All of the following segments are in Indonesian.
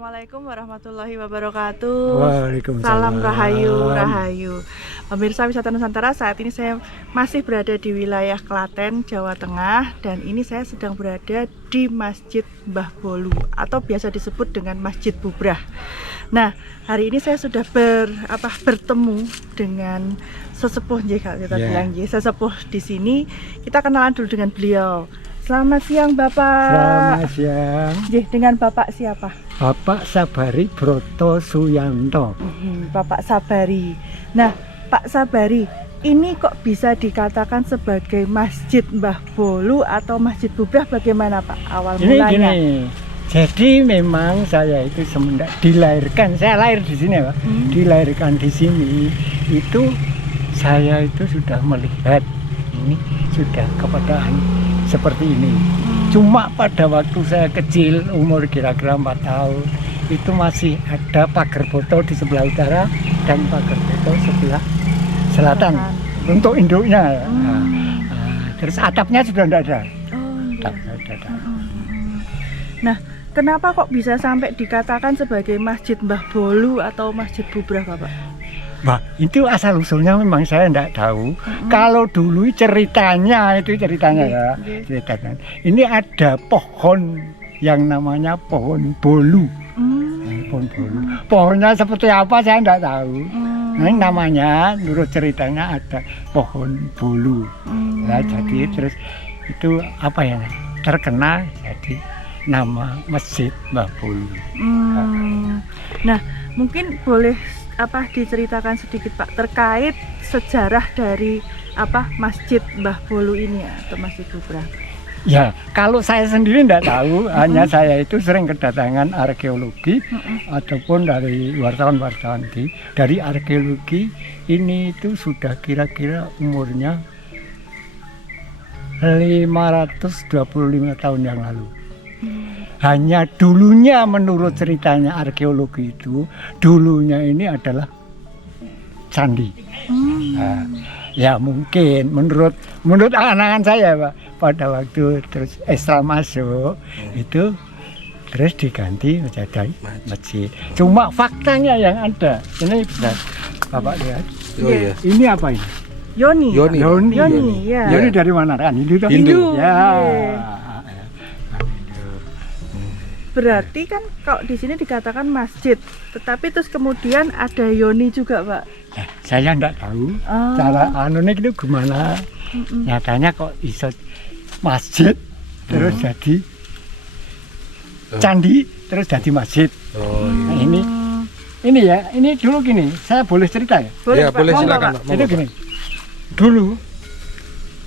Assalamualaikum warahmatullahi wabarakatuh. Waalaikumsalam. Salam rahayu. Pemirsa Wisata Nusantara, saat ini saya masih berada di wilayah Klaten, Jawa Tengah, dan ini saya sedang berada di Masjid Mbah Bolu atau biasa disebut dengan Masjid Bubrah. Nah, hari ini saya sudah bertemu dengan sesepuh sesepuh di sini. Kita kenalan dulu dengan beliau. Selamat siang Bapak. Selamat siang. Dengan Bapak siapa? Bapak Sabari Broto Suyanto. Bapak Sabari. Nah, Pak Sabari, ini kok bisa dikatakan sebagai Masjid Mbah Bolu atau Masjid Bubrah, bagaimana Pak awal mulanya? Gini. Jadi memang saya itu semenjak dilahirkan, saya lahir di sini Pak. Dilahirkan di sini itu saya itu sudah melihat ini sudah kepadaan seperti ini. Cuma pada waktu saya kecil, umur kira-kira 4 tahun, itu masih ada pagar boto di sebelah utara dan pagar boto sebelah selatan untuk induknya. Terus atapnya sudah tidak ada. Nah, kenapa kok bisa sampai dikatakan sebagai Masjid Mbah Bolu atau Masjid Bubrah, Bapak? Nah, itu asal usulnya memang saya tidak tahu. Kalau dulu ceritanya ya. Ceritanya. Ini ada pohon yang namanya pohon bolu. Pohon bolu. Pohonnya seperti apa saya tidak tahu. Nah, namanya menurut ceritanya ada pohon bolu. Nah, jadi terus itu apa ya? Terkenal jadi nama Masjid Mbah Bolu. Nah, mungkin boleh diceritakan sedikit Pak terkait sejarah dari Masjid Mbah Bolu ini atau Masjid Bubrah? Ya, kalau saya sendiri tidak tahu, hanya saya itu sering kedatangan arkeologi ataupun dari wartawan-wartawan dari arkeologi ini itu sudah kira-kira umurnya 525 tahun yang lalu. Hanya dulunya menurut ceritanya arkeologi itu dulunya ini adalah candi. Nah, ya mungkin menurut angan-angan saya Pak, pada waktu terus Islam masuk itu terus diganti menjadi masjid. Cuma faktanya yang ada ini benar Bapak lihat. Oh, iya. Ini apa ini? Yoni. Ya. Yoni dari mana kan? Hindu. Ya. Berarti kan kalau di sini dikatakan masjid, tetapi terus kemudian ada Yoni juga, Pak. Nah, saya enggak tahu cara anunya itu gimana. Nyatanya kok bisa masjid terus jadi candi terus jadi masjid. Oh, iya. Nah, ini ya, ini dulu gini. Saya boleh cerita ya? Boleh, ya, Pak. boleh silakan, Pak. Itu gini. Dulu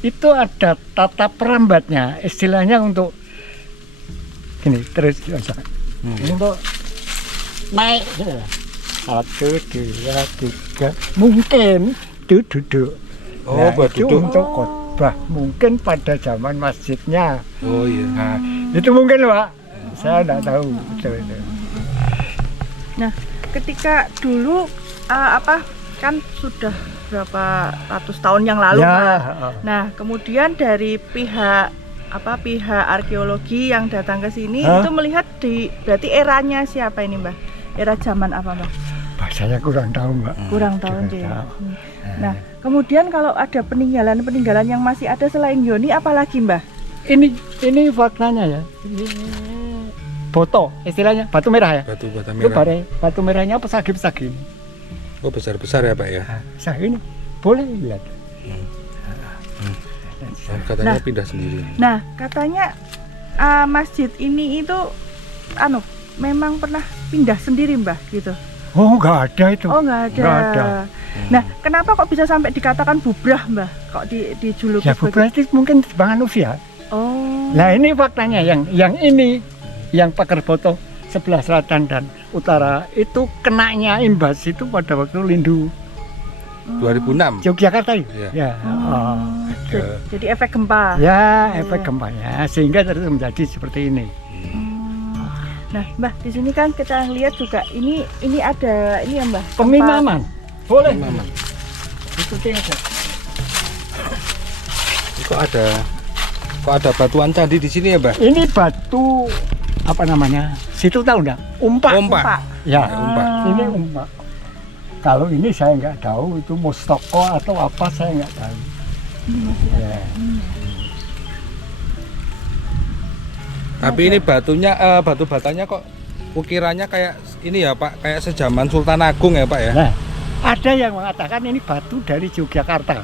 itu ada tata perambatnya, istilahnya untuk gini terus ini untuk naik gitu. 1, 2, 3 mungkin itu duduk. Buat itu duduk untuk khotbah mungkin pada zaman masjidnya. Oh iya. Nah, itu mungkin Pak, saya tidak tahu betul itu. Nah, ketika dulu kan sudah berapa ratus tahun yang lalu, Ya, Pak. Nah, kemudian dari pihak arkeologi yang datang ke sini itu melihat berarti eranya siapa ini, Mbak? Era zaman apa, Mbak? saya kurang tahu Mbak. Kurang tahu ya. Nah, kemudian kalau ada peninggalan yang masih ada selain Yoni, apalagi, Mbak? Ini faktanya ya. Ini boto, istilahnya batu merah ya. Batu Itu merah. batu merahnya pesagi-pesagi. Oh, besar-besar ya Pak ya. Nah, ini boleh lihat. Katanya pindah sendiri. Nah, katanya masjid ini itu memang pernah pindah sendiri, Mbah, gitu. Oh, enggak ada itu. Oh, enggak ada. Enggak ada. Nah, kenapa kok bisa sampai dikatakan Bubrah, Mbah? Kok dijuluki Ya Bubrah itu mungkin bangan usia. Oh. Nah, ini faktanya yang ini yang pagar boto sebelah selatan dan utara itu kenanya imbas itu pada waktu Lindu 2006. Yogyakarta itu. Ya. Jadi efek gempa. Ya, efek gempanya sehingga terus menjadi seperti ini. Nah, Mbah, di sini kan kita lihat juga ini ada ini ya, Mbah. Pengimaman. Boleh. Pengimaman. Ikuti aja. Kok ada batuan candi di sini ya, Mbah? Ini batu apa namanya? Situ tahu enggak? Umpak. Umpak. Ya, Umpak. ini umpak. Kalau ini saya nggak tahu itu mustoko atau apa saya nggak tahu. Ya. Tapi ini batunya, batu batanya kok ukirannya kayak ini ya Pak, kayak sejaman Sultan Agung ya Pak ya? Nah, ada yang mengatakan ini batu dari Yogyakarta,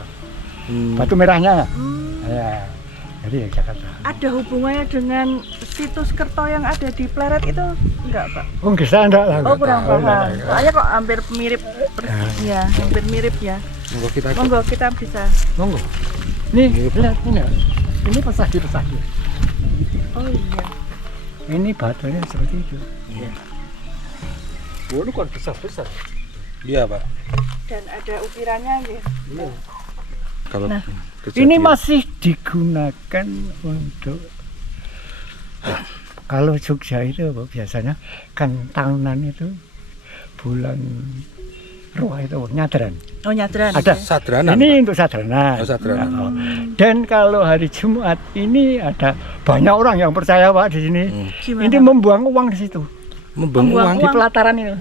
batu merahnya. Ya, dari Yogyakarta. Ada hubungannya dengan situs Kerto yang ada di Pleret itu enggak, Pak? Oh, enggak, saya enggak lah. Oh, kurang tahu. paham. Soalnya kok hampir mirip, ya, hampir mirip ya. Monggo kita Monggo kita bisa. Monggo. Nih, lihat ini. Ini pesagi-pesagi. Oh iya. Ini batunya seperti itu. Ya. Oh, ini kan besar-besar. Iya Pak. Dan ada ukirannya ya. Kalau Nah, Ini masih digunakan untuk kalau Jogja itu apa biasanya kan tahunan itu bulan Ruah itu nyadran. Oh nyadran. Ada sadranan. ini Pak. untuk sadranan. Oh, sadranan. Nah, dan kalau hari Jumat ini ada banyak orang yang percaya Pak di sini. Gimana? Ini membuang uang di situ. Membuang Membuang uang Di pelataran ini.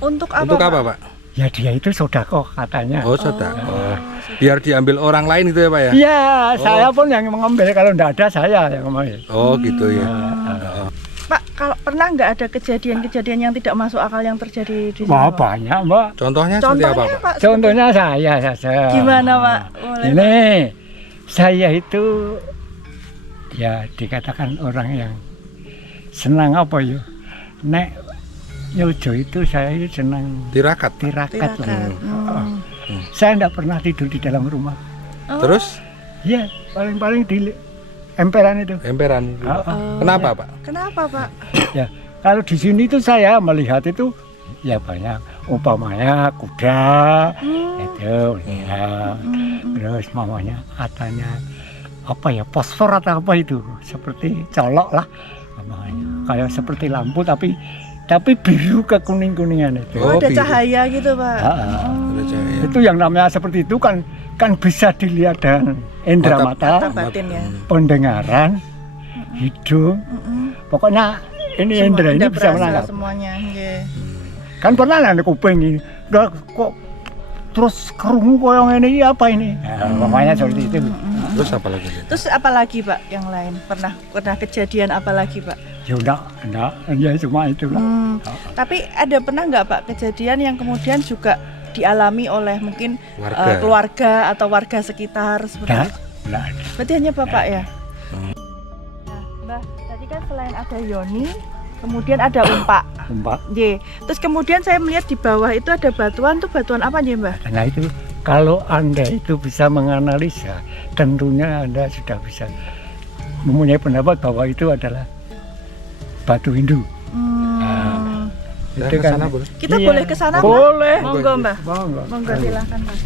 Untuk apa? untuk apa Pak? Pak? Ya dia itu sodako katanya. Oh sedekah. Biar diambil orang lain itu ya Pak ya? Iya, saya pun yang mengambil kalau enggak ada saya yang mengambil. Oh gitu ya. Pak, kalau pernah nggak ada kejadian-kejadian yang tidak masuk akal yang terjadi di sini? Wah Pak? banyak Mbak. Contohnya seperti Contohnya apa Pak? Pak? Contohnya saya saja. Gimana Pak? Boleh, Ini saya itu ya dikatakan orang yang senang apa ya? Nek Nyojo itu saya itu senang Tirakat. tirakat. Tirakat. Saya enggak pernah tidur di dalam rumah. Oh. Terus Ya paling-paling di emperan itu. emperan. Kenapa Pak? Kenapa Pak? Ya kalau di sini itu saya melihat itu ya banyak umpamanya kuda itu ya. Terus mamanya katanya apa ya fosfor atau apa itu seperti colok lah mamanya kayak seperti lampu tapi biru ke kuning-kuningan itu. Oh, ada biru. cahaya gitu Pak. Ada cahaya. Itu yang namanya seperti itu kan bisa dilihat dengan indera Mata mata, batin ya. pendengaran, hidung. Pokoknya ini indera ini bisa berasa menangkap. semuanya. Nggih. Kan pernah ada kuping ini. Udah kok terus kerungu koyong ini apa ini? Nah, pokoknya seperti itu. Terus apa lagi? Terus apa lagi Pak yang lain? Pernah kejadian apa lagi Pak? Ya enggak, ya cuma itu lah. Tapi ada pernah nggak Pak kejadian yang kemudian juga dialami oleh mungkin Warga. keluarga atau warga sekitar seperti itu? Enggak ada. Berarti hanya Bapak ya? Nah, Mbah, tadi kan selain ada Yoni, kemudian ada Umpak. Mbak. Ye. Terus kemudian saya melihat di bawah itu ada batuan, tuh batuan apa nih Mbah? Nah itu kalau Anda itu bisa menganalisa, tentunya Anda sudah bisa mempunyai pendapat bahwa itu adalah batu Hindu. Kita Itu ke kan- sana boleh? Kita Iya. boleh ke sana Mbah? Boleh. Monggo Mbah. Monggo. Monggo silakan Mbah.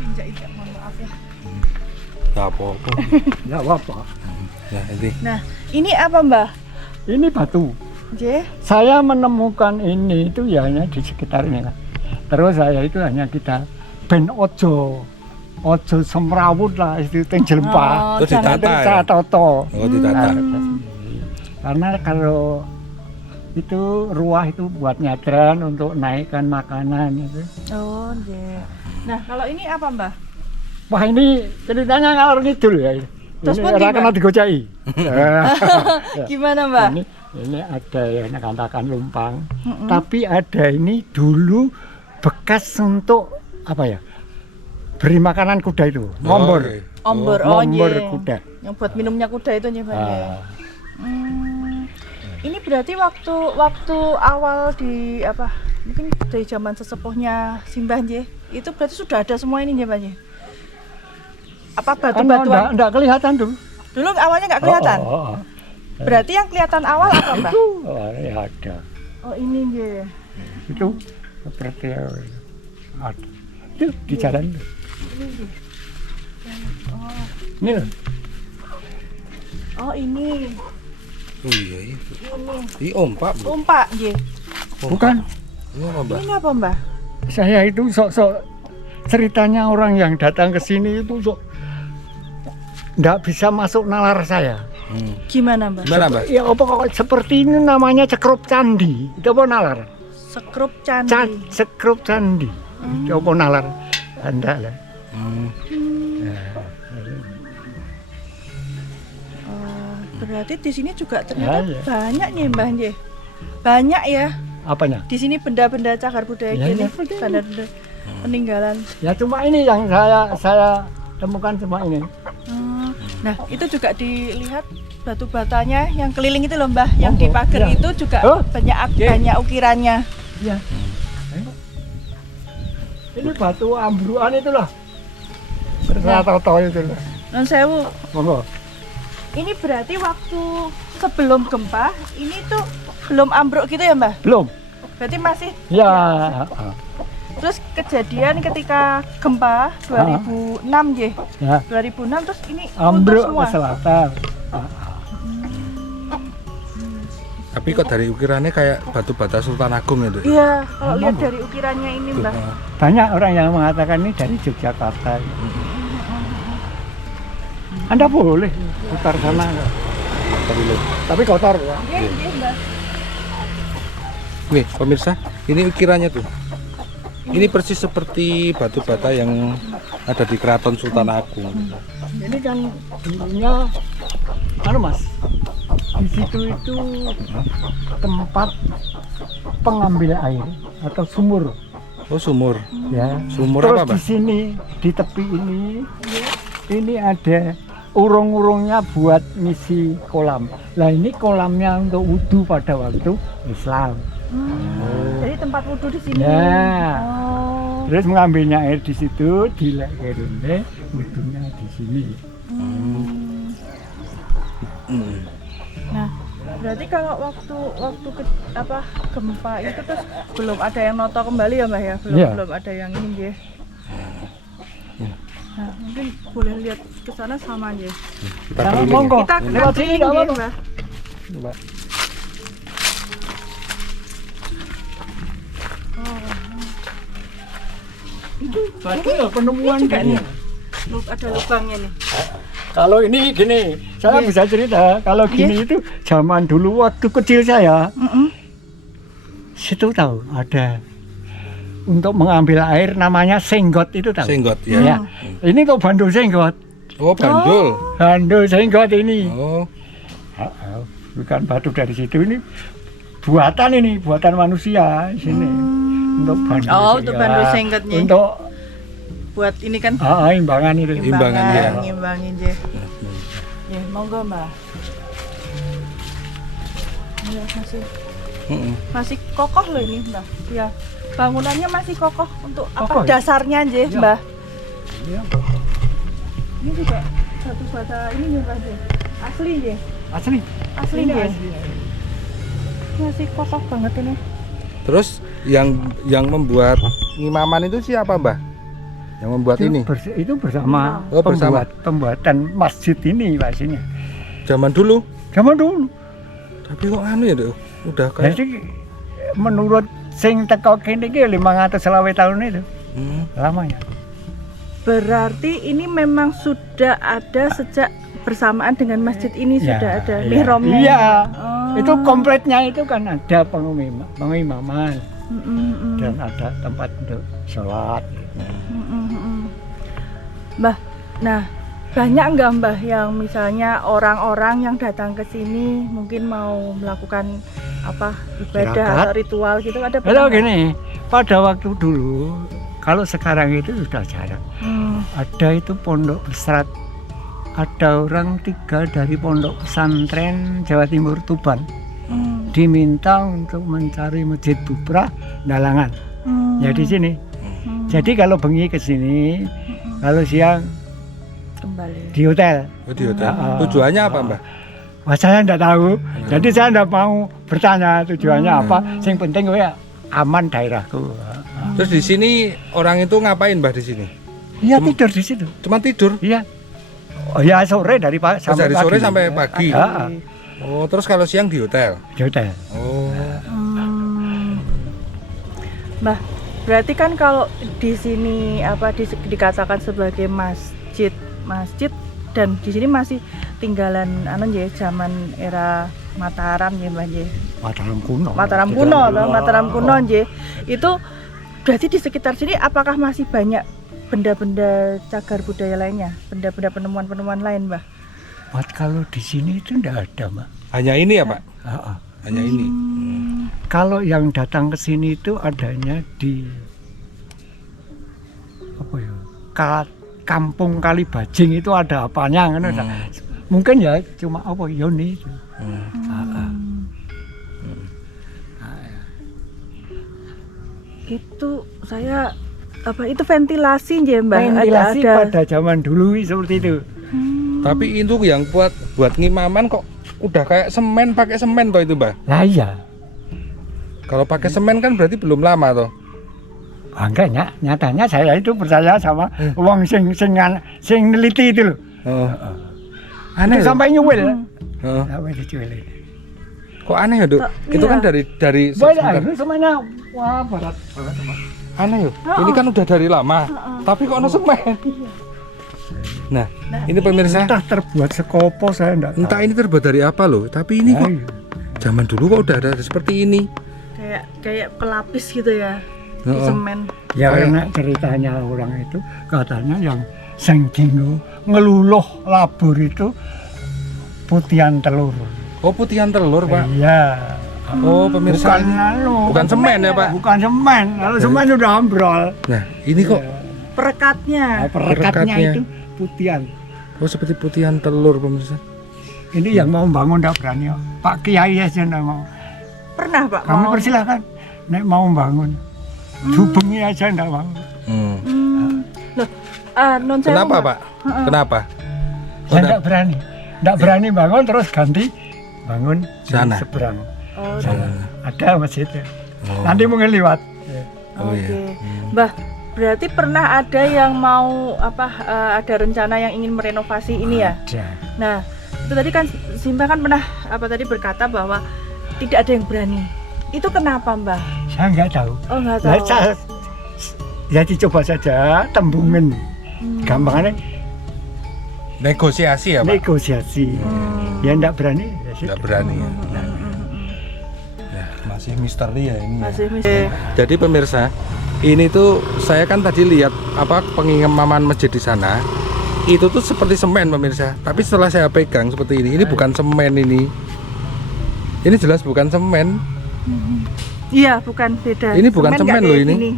Injak-injak, mohon maaf ya. Nggak apa-apa. Enggak apa-apa. Nah ini. Nah, ini apa Mbah? Ini batu. J. Saya menemukan ini itu ya hanya di sekitar ini lah. Terus saya itu hanya kita ben ojo semrawut lah itu teng jelempah. Terus jangan- ditata ya? Saya toto. Oh ditata. Karena kalau itu ruah itu buat nyadran untuk naikkan makanan itu. Oh, J. Nah, kalau ini apa Mbah? Wah ini ceritanya ngalor ngidul ya. Terus Ini pun ora gimana? kena digocai. Gimana Mbah? Ini ada yang katakan lumpang, tapi ada ini dulu bekas untuk apa ya? Beri makanan kuda itu, ngombor. iya. Ombor, oh Ngombor nggih. kuda. Yang buat minumnya kuda itu nih Mbah. nggih. Ah, Ini berarti waktu awal di apa? Mungkin dari zaman sesepuhnya Simbah nggih. Itu berarti sudah ada semua ini nggih Mbah nggih? Apa kan batu-batuan? enggak kelihatan tuh. Dulu awalnya nggak kelihatan. Oh. Berarti yang kelihatan awal apa Mbah? Itu ya ada. Oh ini nggih. Itu seperti ada. Itu di jalan tuh. Ini loh. Oh ini. Oh iya itu. Ini ompak bro. Umpak nggih. Bukan, Ini apa, Mbah? Ini apa Mbah? saya itu sok-sok ceritanya orang yang datang ke sini itu sok nggak bisa masuk nalar saya. Gimana Mbah? Gimana, Mbah? Ya apa kok seperti ini namanya cekrup candi. Itu apa nalar? Sekrup candi. Cekrup candi. Itu apa nalar? Anda lah. Berarti di sini juga ternyata Ya, ya. banyak nih Mbah nggih. Banyak ya. Apanya? Di sini benda-benda cagar budaya Ya, gini, ya, betul. benda-benda peninggalan. Ya cuma ini yang saya temukan cuma ini. Nah, itu juga dilihat batu batanya yang keliling itu loh Mbah, yang di Oh, pagar iya. itu juga Oh, banyak iya. banyak ukirannya. Ya. Ini batu ambruan itu loh. Ternyata itu loh. Non sewu. Monggo. Ini berarti waktu sebelum gempa ini tuh belum ambruk gitu ya Mbah? Belum. Berarti masih Ya. terus kejadian ketika gempa 2006 nggih. Ya. 2006 terus ini Ambruk runtuh ke semua. selatan. Tapi kok dari ukirannya kayak batu bata Sultan Agung itu? Iya, kalau lihat dari ukirannya ini Mbah. Banyak orang yang mengatakan ini dari Yogyakarta. Anda boleh putar sana, tapi kotor ya. Iya, iya Mbah. Nih pemirsa, ini ukirannya tuh. Ini persis seperti batu bata yang ada di Keraton Sultan Agung. Ini kan dulunya, Mas, di situ itu tempat pengambil air atau sumur. Oh sumur. Ya. Sumur Terus apa, Mbak? di sini di tepi ini ada urung-urungnya buat ngisi kolam. Lah ini kolamnya untuk wudhu pada waktu Islam. Jadi tempat wudhu di sini. Ya. Oh. Terus mengambilnya air di situ, dilekirnya wudhunya di sini. Nah, berarti kalau waktu gempa itu terus belum ada yang noto kembali ya Mbah ya? Iya. Belum ada yang ini nggih. Nah, mungkin boleh lihat ke sana sama nggih. Kita Nah, keliling. monggo. Kita Lewat akan sini keliling nggak nggih, apa-apa. Mbah. Coba. Berarti ya penemuan Ini juga gini. nih. Ada lubangnya nih. Kalau ini gini, saya bisa cerita. Kalau gini itu zaman dulu waktu kecil saya, situ tahu ada untuk mengambil air namanya senggot itu tahu. Senggot ya. Ya. Ini kok bandul senggot. Oh bandul. Bandul senggot ini. Oh. Bukan batu dari situ, ini buatan manusia sini. Untuk bandul. Oh, untuk bandul senggotnya. Untuk Buat ini kan imbangan itu. Imbangan, ya. Ngimbangin nggih. Ya, monggo Mbah. Ya, masih kokoh loh ini Mbah. Ya, bangunannya masih kokoh untuk Kokoh, apa ya? dasarnya nggih Ya. Mbah. Iya. Ini juga satu bata ini juga nggih. Asli nggih. Asli. Asli Ini nggih. asli. Masih kokoh banget ini. Terus yang membuat ngimaman itu siapa, Mbah? Yang membuat ini? Itu bersama, Oh, bersama. pembuatan masjid ini pastinya. Zaman dulu. Zaman dulu. Tapi kok anu ya, Dok? Udah kayak Jadi menurut sing teko kene iki 520 tahun itu lamanya. Berarti ini memang sudah ada sejak bersamaan dengan masjid ini Ya, sudah ada iya. mihrabnya. Iya. Oh. Itu kompletnya itu kan ada pengimaman Mm-mm. dan ada tempat untuk sholat. Mbah, nah banyak nggak Mbah yang misalnya orang-orang yang datang ke sini mungkin mau melakukan apa ibadah Tirakat. atau ritual gitu ada Kalau pernah nggak? gini, pada waktu dulu, kalau sekarang itu sudah jarang. Ada itu pondok pesantren, ada orang 3 dari pondok pesantren Jawa Timur Tuban diminta untuk mencari masjid Bubrah Dalangan. Ya di sini. Jadi kalau bengi ke sini, kalau siang Kembali. di hotel. Oh, di hotel. Ah. Tujuannya apa, Mbah? Wah, saya enggak tahu. Jadi saya enggak mau bertanya tujuannya apa. Yang penting ya aman daerahku. Terus di sini orang itu ngapain, Mbah, di sini? Iya, tidur di situ. Cuma tidur. Iya. Oh ya sore dari Terus sampai dari pagi. sore sampai pagi. Ah, Oh, terus kalau siang di hotel. di hotel. Oh. Mbah, berarti kan kalau di sini dikatakan sebagai masjid dan di sini masih tinggalan zaman era Mataram ya Mbah nggih. Mataram kuno nggih. Itu berarti di sekitar sini apakah masih banyak benda-benda cagar budaya lainnya, benda-benda penemuan-penemuan lain, Mbah? Kalau di sini itu enggak ada, Mbak. Hanya ini ya, Pak? Hanya ini. Kalau yang datang ke sini itu adanya di Kampung Kalibajing itu ada apanya kan? Mungkin ya cuma Yoni itu. Itu saya itu ventilasi ya Mbak? Ventilasi pada zaman dulu seperti itu. Tapi itu yang buat ngimaman kok udah kayak semen, pakai semen toh itu, Mbak? Lah iya. Kalau pakai semen kan berarti belum lama toh. Enggak, nyatanya saya itu percaya sama wong sing neliti itu loh. Aneh itu sampai nyuwil. Sampai dicuwil. Kok aneh ya, Duk? Itu kan dari banyak, itu semuanya barat. Aneh ya. Ini kan udah dari lama. Tapi kok ada semen? Nah, ini pemirsa. Entah terbuat sekopo saya enggak tahu. Entah ini terbuat dari apa loh. Tapi ini kok zaman dulu kok udah ada seperti ini. Kayak pelapis gitu ya. Di semen. Ya karena ceritanya orang itu katanya yang sing dino ngeluluh labur itu putihan telur. Oh, putihan telur, Pak. Iya. Oh, pemirsa. Bukan semen ya, Pak? Bukan semen. Kalau semen sudah ambrol. Nah, ini kok perekatnya. Perekatnya itu putihan. Oh, seperti putihan telur, pemirsa. Ini yang mau bangun enggak berani. Pak Kiai aja enggak mau. Pernah, Pak? Kami persilahkan. Nek mau bangun. Dubengi aja enggak mau. Loh, non sewu, Kenapa, Pak? Kenapa? Ya enggak berani. Enggak berani bangun terus ganti bangun Sana. di seberang. Oh, ada masjidnya. Nanti mungkin lewat. Oke. Mbah, berarti pernah ada yang mau ada rencana yang ingin merenovasi ini ya? Ada. Nah, itu tadi kan Simba kan pernah berkata bahwa tidak ada yang berani. Itu kenapa, Mbah? Saya nggak tahu. Oh, nggak tahu. Ya dicoba saja tembungin. Gampangannya Negosiasi ya, Pak? negosiasi. Ya enggak berani. Ya sudah. Nggak berani ya. Ya, masih misteri ya ini. Masih Ya. Jadi pemirsa, ini tuh saya kan tadi lihat pengimaman masjid di sana. Itu tuh seperti semen, pemirsa. Tapi setelah saya pegang seperti ini bukan semen ini. Ini jelas bukan semen. Iya, bukan beda. Ini bukan semen loh ini. Gini,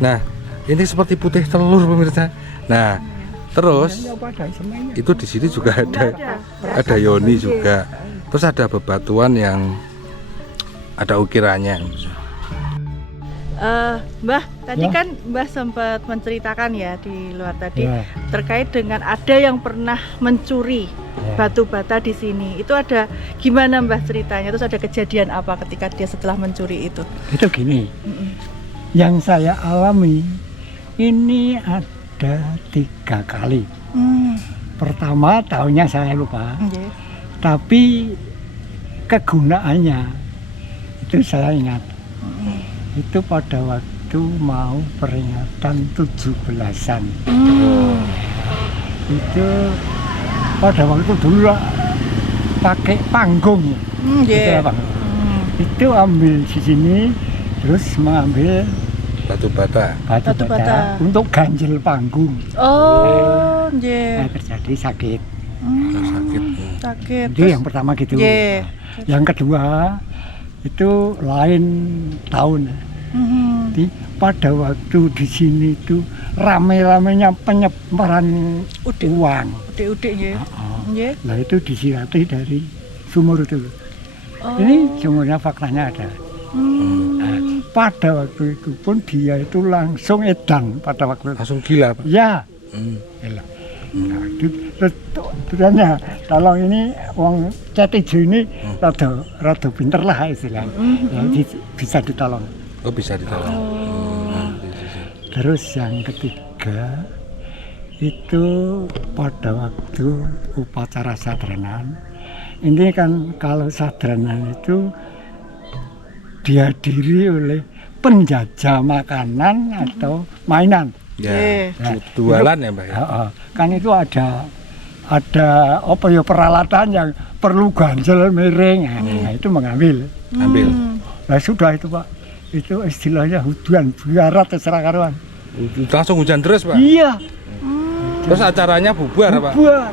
Nah, ini seperti putih telur, pemirsa. Nah, terus itu di sini juga ada yoni juga. Terus ada bebatuan yang ada ukirannya. Mbah, tadi kan Mbah sempat menceritakan ya di luar tadi Ya. terkait dengan ada yang pernah mencuri batu bata di sini. Itu ada gimana Mbah ceritanya? Terus ada kejadian apa ketika dia setelah mencuri itu? Itu gini. Yang saya alami ini ada 3 kali. Pertama tahunnya saya lupa. Okay. Tapi kegunaannya itu saya ingat. Itu pada waktu mau peringatan 17-an. Itu pada waktu dulu pakai panggung. Itu ambil di sini terus mengambil Batu bata. batu bata untuk ganjel panggung. Oh, nggih. Nah, terjadi sakit. Sakit. Sakit. Itu yang pertama gitu. Nggih. Yang kedua itu lain tahun. Jadi pada waktu di sini itu rame-ramenya penyebaran uang. Udik-udik nggih. Nggih. Nah itu disirati dari sumur itu. Ini sumurnya faktanya ada. Nah, pada waktu itu pun dia itu langsung edan pada waktu itu. Langsung gila, Pak. Ya. Gila. Nah, itu terusnya tolong ini wong Cetijo ini rada pinter lah istilahnya. Ya, bisa ditolong. Oh, bisa ditolong. Terus yang ketiga itu pada waktu upacara sadranan. Ini kan kalau sadranan itu dihadiri oleh penjajah makanan atau mainan. Ya, Oke. jualan ya, Mbak ya. Kan itu ada apa ya peralatan yang perlu ganjel miring. Nah, itu mengambil. Ambil. Nah, sudah itu Pak. Itu istilahnya hujan biara terserah karuan. Langsung hujan terus, Pak. Iya, Terus acaranya bubar, Pak. bubar.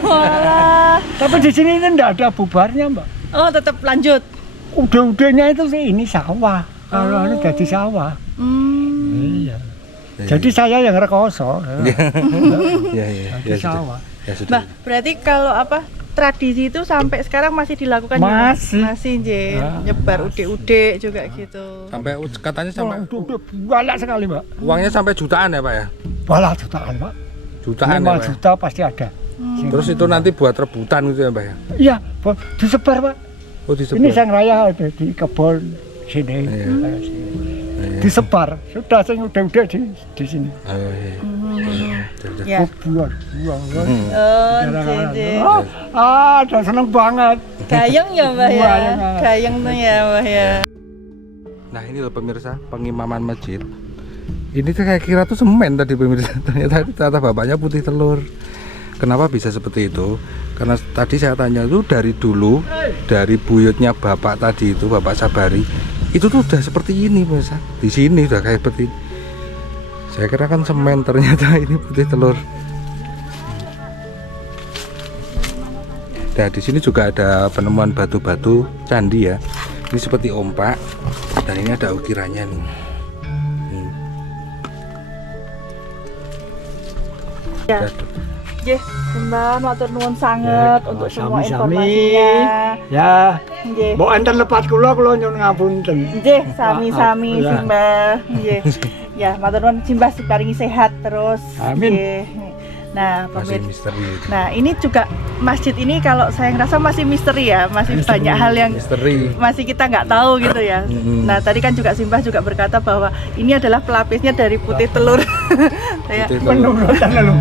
Walah. Tapi di sini itu enggak ada bubarnya, Mbak. Oh, tetap lanjut. Udah-udahnya itu sih ini sawah. Kalau ini jadi sawah. Iya. Jadi saya yang rekoso. Ya, Jadi sudah. sawah. Ya sudah. Mbah, berarti kalau apa tradisi itu sampai sekarang masih dilakukan juga? Masih. Masih, Nje. Ah, Nyebar ude-ude juga gitu. Sampai katanya sampai Udah banyak sekali, Mbak. uangnya sampai jutaan ya, Pak ya? Banyak jutaan, Pak. Jutaan ya, 5 Pak. Ya? juta pasti ada. Terus itu nanti buat rebutan gitu ya, Pak ya? Iya, disebar, Pak. Oh, disebar. Ini sang raya ada di kebun sini. Iya. Sini. Iya. Disebar. Sudah sing udah di sini. Oh, iya. Ya. Oh, buang. Oh, Nje, Nje. Udah seneng banget. Gayeng ya, Mbah ya. Gayeng. Gayeng tuh ya, Mbah ya. Nah, ini loh pemirsa, pengimaman masjid. Ini tuh kayak kira tuh semen tadi pemirsa. Ternyata bapaknya putih telur. Kenapa bisa seperti itu? Karena tadi saya tanya itu dari dulu, dari buyutnya bapak tadi itu, Bapak Sabari, itu tuh udah seperti ini pemirsa. Di sini udah kayak seperti ini. Saya kira kan semen, ternyata ini putih telur. Nah, di sini juga ada penemuan batu-batu candi ya. Ini seperti ompak dan ini ada ukirannya nih. Ya. Nggih, Mbah, matur nuwun sanget untuk semua sami-sami. informasinya. Ya, Nggih. mbok enten lepat kula nyuwun ngapunten. Nggih, sami-sami Maaf, ya. Simbah. Nggih. Ya, matur nuwun Simbah diparingi sehat terus. Amin. Nggih. Nah, Masih pemirsa. misteri. Nah, ini juga masjid ini kalau saya ngerasa masih misteri ya, masih banyak hal yang Misteri. masih kita nggak tahu gitu ya. Nah, tadi kan juga Simbah juga berkata bahwa ini adalah pelapisnya dari putih telur. Saya Putih telur. Menurut lalu.